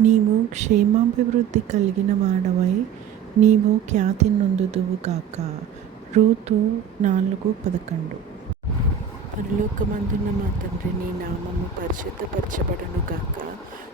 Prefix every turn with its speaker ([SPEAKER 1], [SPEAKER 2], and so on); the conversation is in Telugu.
[SPEAKER 1] నీవు క్షేమాభివృద్ధి కలిగిన వాడవై నీవు ఖ్యాతి నొందుదువు కాక. రూతు నాలుగు పదకొండు. పరలోకమందున్న మా తండ్రి నీ నామము పరిశుద్ధపరచబడను కాక